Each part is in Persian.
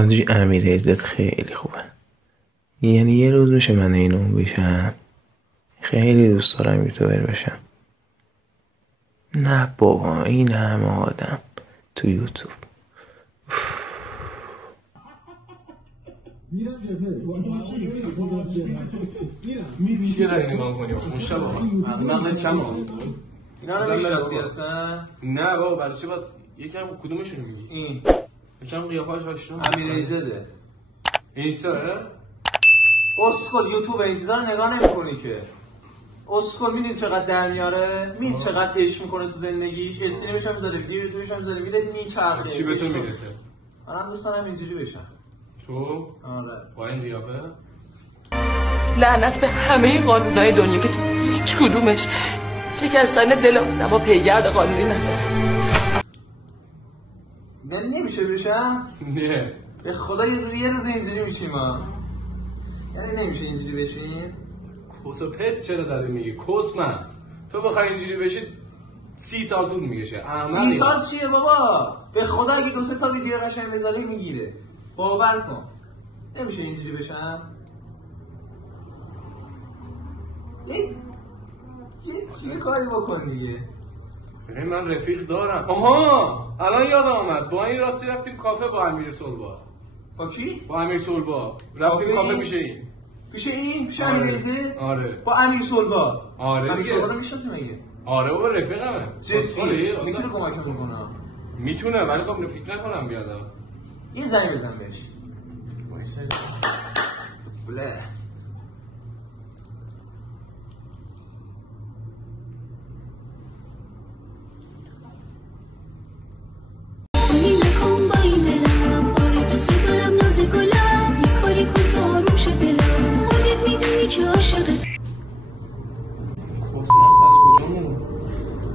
آجی امیر عزت خیلی خوبه، یعنی یه روز میشه من اینو بشم. خیلی دوست دارم یوتیوبر بشم. نه بابا این همه آدم تو یوتیوب. چیه داری نگاه کنی؟ مشتبه مغلت کم ها اینا رو میشناسی اصلا؟ نه بابا برای چه باید یکم کدومشون میگی؟ این یکم قیافه‌اش آشنا امیر عزته اینستا اسکل یوتیوب این چیزا رو نگاه نمی‌کنی که. اسکل میدونی چقدر در میاره؟ میدونی چقدر عشق میکنه تو زندگیش؟ استریمش هم میذاره، ویدیو یوتیوبش هم میذاره، میره میچرخه. چی به تو میرسه؟ منم دوست دارم اینجوری بشم. تو؟ آره. با این قیافه؟ لعنت به همه قانونهای دنیا که تو هیچ کدومش شکستن دل آدم‌ها پیگرد قانونی نداره. من نمیشه بشم؟ نه به خدا یه روز اینجوری میشیم ها. یعنی نمیشه اینجوری بشیم؟ کس و پرت چرا داری میگی؟ کسمت تو بخوای اینجوری بشی 30 سال طول میکشه. 30 سال چیه بابا؟ به خدا اگه 2-3 تا ویدیو قشنگ بذاری میگیره. باور کن. نمیشه اینجوری بشم؟ یه کاری بکن دیگه. ببین من رفیق دارم. آها الان یادم آمد با این راستی رفتیم کافه با امیر سلبا. با کی؟ با امیر سلبا رفتیم کافه میشه این. میشه این؟ میشه امیر عزت؟ آره. با امیر سلبا. آره. امیر سلبا رو میشناسی مگه؟ آره بابا رفیقمه. جدی؟ میتونه کمکم بکنه؟ میتونه ولی خب فکر نکنم بیادم. یه زنگ بزن بهش. بله.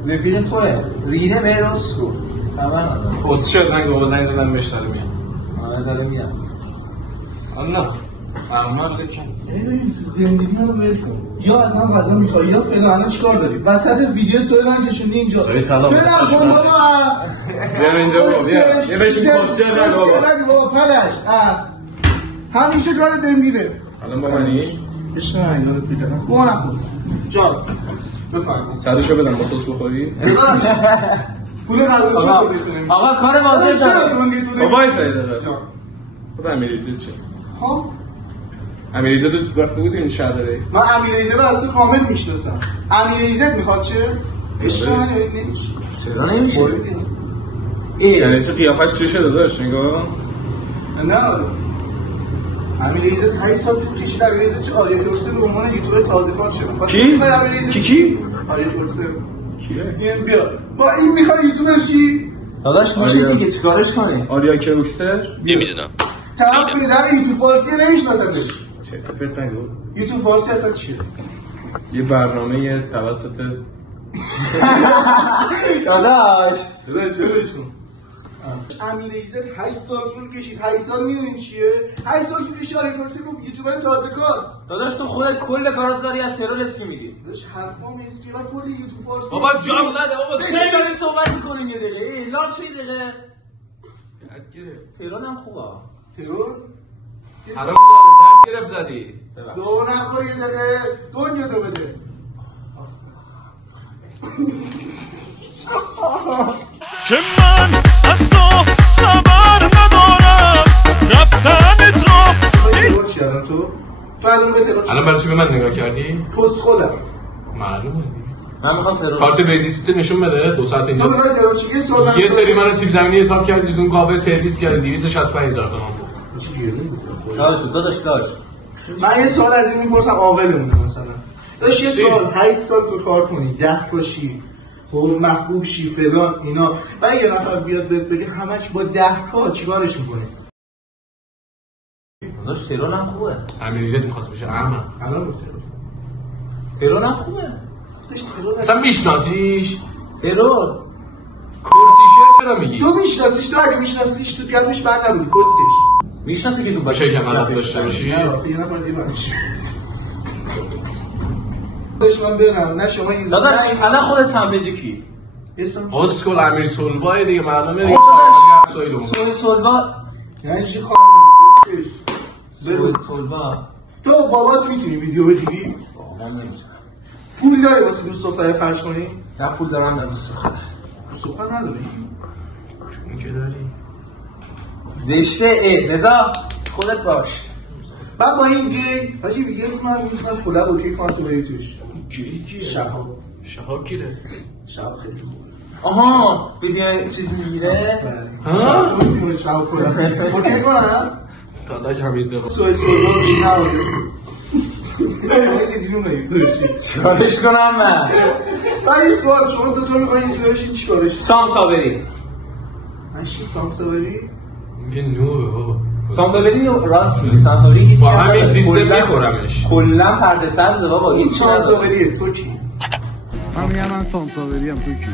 رفیق توه ریده بهداست رو خوست شد نگه بابا زنگ زدن بهش داره میاد. آره داره میاد. نه احمق بکن ببین تو زندگی رو ول کن. یا از هم غذا میخوای یا فلان. الان چیکار داری؟ وسط ویدیو سوی من کشوندی اینجا. جای سلام بلم کن بابا. بیا اینجا بابا بیا. یه بشین کاسچر نگو بابا پلش. همیشه کارت نمیره. الان با منی؟ عشق من اینا رو بیدارم. گوه نکن. جان بفرمایید. صدشو بدم با سس بخوری؟ پول نداره چه بتونیم. آقا کار واضحه چرا بابا وایس دقیقه. خود امیرعزت چه؟ ها؟ امیرعزت رو رفته بودیم این شهر داره. من امیرعزت رو از تو کامل میشناسم. امیرعزت میخواد چه؟ عشق من نمیشه. چرا نمیشه؟ یعنی چه قیافش چشه داداش نگاه؟ نه امیرعزت 8 سال تو کشید. امیرعزت چه آریا تورسه به عنوان یوتیوبر تازه کار شد. کی؟ کی؟ آریا تورسه. کیه؟ بیا. با این میخوای یوتیوبر شی؟ داداش میشه دیگه چیکارش کنی؟ آریا کروکستر؟ نمیدونم. طرف پدر یوتیوب فارسی نمیشناسدش. چه پرت نگو. یوتیوب فارسی اصلا چیه؟ یه برنامه توسط داداش امیرعزت 8 سال طول کشید. 8 سال میدونین چیه؟ 8 سال طول کشید آریا تورسه گفت یوتیوبر تازه کار. داداش تو خودت کل کارات داری از ترور اسکی میگی. داداش حرفام اسکی و کل یوتیوب فارسی. بابا جام نده بابا چه داریم صحبت میکنیم یه دقیقه. لا چه دقیقه؟ ترور هم خوبه. ترور؟ الان درد گرفت زدی. دو نخور یه دقیقه. دنیا تو بده. که من از تو خبر ندارم رفتنت رو چی الان تو؟ تو الان به ترور الان برای چی به من نگاه کردی؟ پست خودم. معلومه من میخوام ترور. کارت بیزیست نشون بده 2 ساعت تو اینجا. میخوای ترور چی؟ یه سری من سیب زمینی حساب کردید اون کافه سرویس کرد 265000 تومان بود. چی گیره؟ داداش من یه سوال از این میپرسم عاقلمونه مثلا. داش یه سال 8 سال تو کار کنی 10 تاشی خب محبوب شی فلان اینا و یه نفر بیاد بهت بگه همش با 10 تا چیکارش می‌کنی؟ داداش ترور هم خوبه. امیرعزت می‌خواست بشه احمد. الان گفت ترور هم خوبه. داش ترور اصلا میشناسیش؟ ترور کرسی شعر چرا میگی؟ تو میشناسیش. تو اگه میشناسیش تو قلبش بند نبودی کسکش. میشناسی که تو باشه که غلط داشته باشی؟ نه یه نفر دیگه منش. داش من برم نه شما این داداش الان خودت فهمیدی کی؟ اسمم اسکول امیر سلبای دیگه معلومه دیگه. سلبا یعنی چی خواهم سلوا تو بابات میتونی ویدیو بگیری؟ من نمیتونم. پول داری واسه دوست دختر خرج کنی؟ نه پول دارم نه دوست دختر. دوست دختر نداری؟ چون که داری زشته. رضا خودت باش. من با این گی حاجی ویدیو میتونم کلاب اوکی کنم تو بری توش. گیری کیه؟ شهاب گیره. شهاب خیلی خوبه. آها ویدیو چیز میگیره؟ شهاب میتونه شهاب کنم اوکی کنم؟ فقط همین دقیقه سوال چی نبوده چه جنون نگیم تو بشید چیکارش کنم من؟ ولی سوال شما دوتا میخواین اینجا بشید چیکارش؟ سامسابری. من چی سامسابری؟ میگه نوه بابا. سامسابری راست میگه. سامسابری هیچ با همین سیستم میخورمش. کلا پرده سبز بابا. این سامسابریه تو کی؟ من میگم من سامسابری ام. تو کی؟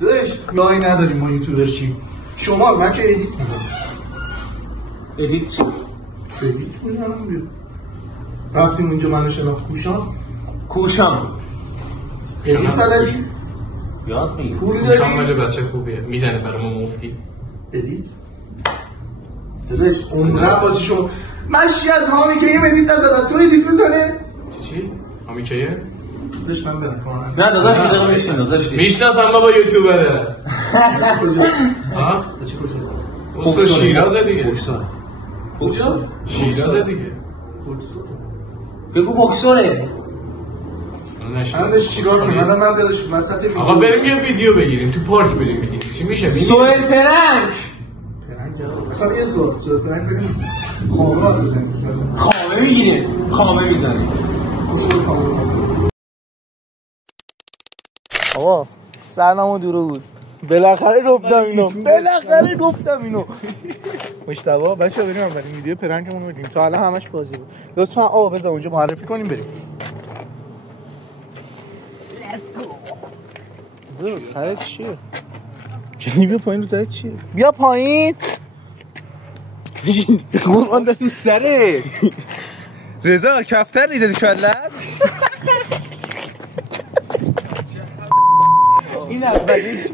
داداش لای نداریم ما یوتیوبر چیم. شما من که ادیت میکنم. ادیت چی؟ ادیت میکنم بیاد. رفتیم اونجا منو شناخت کوشان. ادیت بلدی؟ یاد میگی. پول داری؟ شامل بچه خوبیه. میزنه برای ما مفتی. ادیت؟ داداش عمرم واسه شما من چی از هامی که یه ادیت نزدم تو ادیت بزنه؟ چی؟ هامی کیه؟ داداش من برم کنم. نه داداش یه دقیقه میشنم داداش. میشناسم بابا یوتیوبره. کجا؟ ها؟ چی کجا؟ اصلا شیرازه دیگه. کجا؟ شیرازه دیگه. بگو بکسوره. من داشت چیکار کنیم؟ من داداش وسط ویدیو. آقا بریم یه ویدیو بگیریم تو پارک بریم بگیریم. چی میشه؟ سوئل پرنک. مثلا یه سوال پرنک بریم خامه باید بزنیم. خامه میگیریم. خامه میزنیم. اصول خامه. آقا سرنامو درود. بالاخره گفتم اینو. مشتبه بچه‌ها بریم اولین ویدیو پرنکمون رو ببینیم. تا الان همش بازی بود. لطفاً آقا بذار اونجا معرفی کنیم بریم. برو سرت چیه؟ چنی بیا پایین. رو سرت چیه؟ بیا پایین. قرآن دست تو سرت. رضا کفتر ریده کلت. این اولیش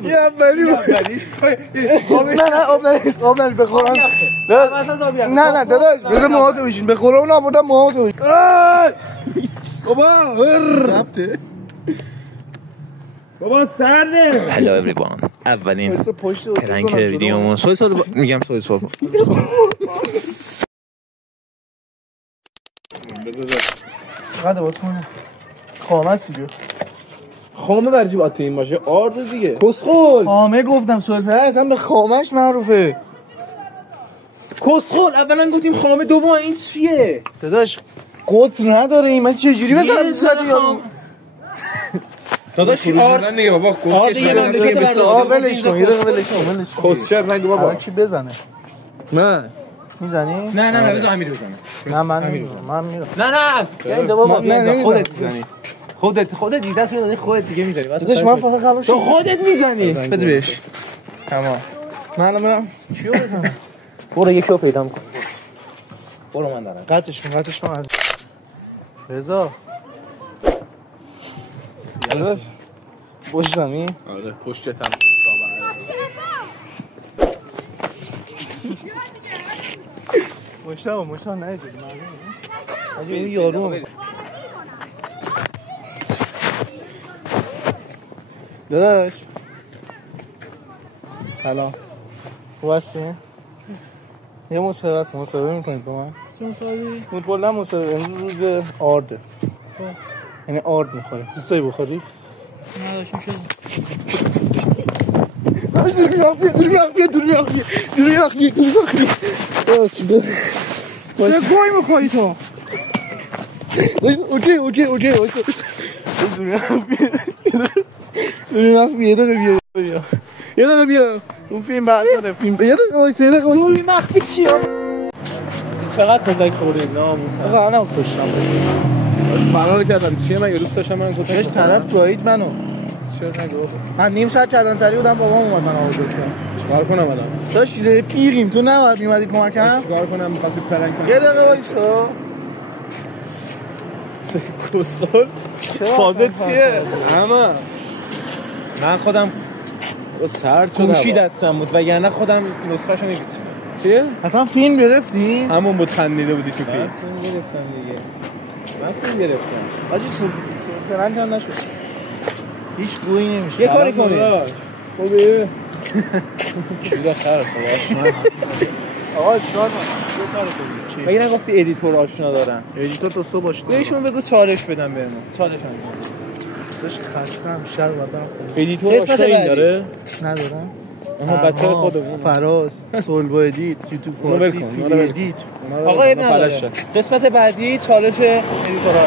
آب نریز به قرآن. نه داداش بذار موهاتو بشین. به قرآن آوردم موهاتو بشین. بابا سرده. هلو everyone. اولین پرنک ویدیومون میگم سوال چقدر باید کنه خامت سیگه. خامه برچی باید تو این باشه؟ آرد دیگه. کسخول خامه گفتم. سوال پرنک اصلا به خامش معروفه. کسخول اولا گفتیم خامه. دوم این چیه داداش؟ قطر نداره این. من چجوری بزنم زدی یارو؟ داداش آرد دیگه بابا. ولش کن. یه دقیقه ولش کن. خودشر نگو بابا. کی بزنه؟ من میزنی؟ نه بذار امیر بزنه. نه من میرم. نه اینجا بابا خودت میزنی. خودت دیگه دست دادی خودت دیگه میزنی. داداش من فقط خلاص. تو خودت میزنی. بده بهش. تمام. من الان برم کیو بزنم؟ برو یکیو پیدا کن. برو من دارم. قطعش کن از رضا. داداش پشت زمین. آره پشتم. مشتبه نه این یارو داداش سلام. خوب هستی؟ یه مسابقه میکنید با من؟ چه مسابقه؟ فوتبال مسابقه. امروز روز آرده. یعنی آرد میخوره. دوست داری بخوری؟ نه داشت میشه. دوری مخفیه. چه گوی میخوایی تو؟ اوکی دوری مخفیه. یه دقیقه بیا اون فیلم بعد داره. یه دقیقه دوری مخفی چیه؟ چقدر کتک خوردی ناموسم. آقا الان کشتم فرار کردم. چیه مگه دوست داشتم من کتک بهش طرف جایید منو. چرا نگو؟ من نیم ساعت کردن تری بودم بابام اومد من آورد کنم. چیکار کنم الان؟ داش رفیقیم تو نباید میومدی کمکم؟ چیکار کنم؟ می‌خواستی پرنک کنم. یه دقیقه وایسا. کسخل فازت چیه؟ اما من خودم رو سر شد گوشی دستم بود وگرنه خودم نسخه‌شو می‌نویسم. چی؟ اصلا فیلم گرفتی؟ همون بود خندیده بودی تو فیلم. فیلم گرفتم دیگه. من فیلم گرفتم. آجی پرنگ هم نشد. هیچ گویی نمیشه. یه کاری کنی. خوبه. چیزا خیره آشنا. آقا چیکار کنم؟ مگه نگفتی ادیتور آشنا دارن؟ ادیتور تو صبح آشنا. بهشون بگو چالش بدم بهمون. چالش هم. داش خستم شب بعدم. ادیتور آشنا این داره؟ ندارم. اما بچه‌های خودمون فراز سولبو ادیت یوتیوب فارسی فیلم ادیت. آقا اب نداره. قسمت بعدی چالش ادیتورها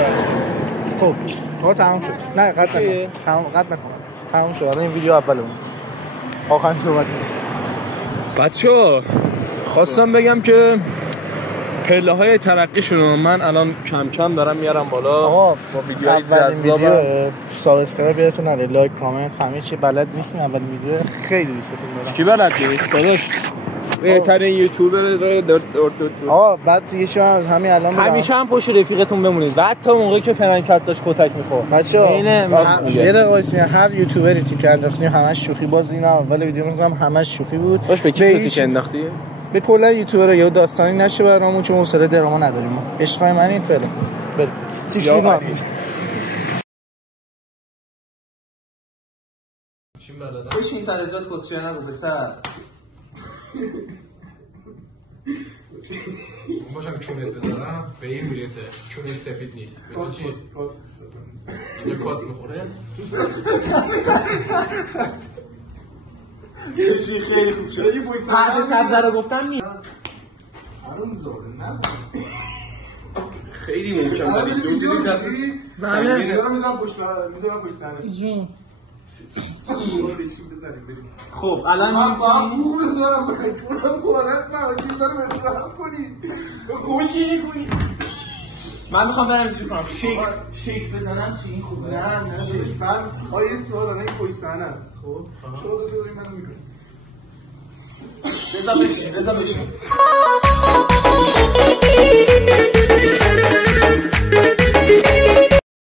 خب آقا تمام شد. نه قطع نکن. تمام شد. الان این ویدیو اولمون. آخرین صحبت بچه‌ها خواستم بگم که پله‌های ترقیشونو من الان کم کم دارم میارم بالا. آقا با ویدیوهای جذاب سابسکرایب بیارتون نره لایک کامنت همه چی بلد نیستین اول ویدیو خیلی دوستتون دارم. کی بلد نیست داداش؟ بهترین یوتیوبر آقا بعد یه شما از همین الان همیشه هم پشت رفیقتون بمونید. بعد تا موقعی که پرنکرد داشت کتک می‌خورد. بچه‌ها یه دقیقه وایسین. هر یوتیوبری تیک انداختیم همش شوخی. باز اینا اول ویدیو می‌گم همش شوخی بود. باش به کی تیک انداختی؟ به کلا یوتیوبر یه داستانی نشه برامون چون حوصله دراما نداریم ما. عشقای من این فعلا. بریم. سیکشون ما. بشین سر جات کسچه نگو پسر. باشم چونت بذارم به این میرسه. چونش سفید نیست. اینجا کات میخوره. خیلی خوب شد. بعد سر گفتم می حروم زاده نزن. خیلی محکم زدی. دوزیدی دستی. بله. میذارم پشت سر. جون. بریم. خب الان من بو بذارم پولم گورس نه چیز دارم انتخاب کنید. کوچی من میخوام برم چی کنم؟ شیک بزنم چی این خوبه؟ نه من آیه سوال الان این کویسانه است. خب شما دو تا دارید منو میکنید. رضا بشین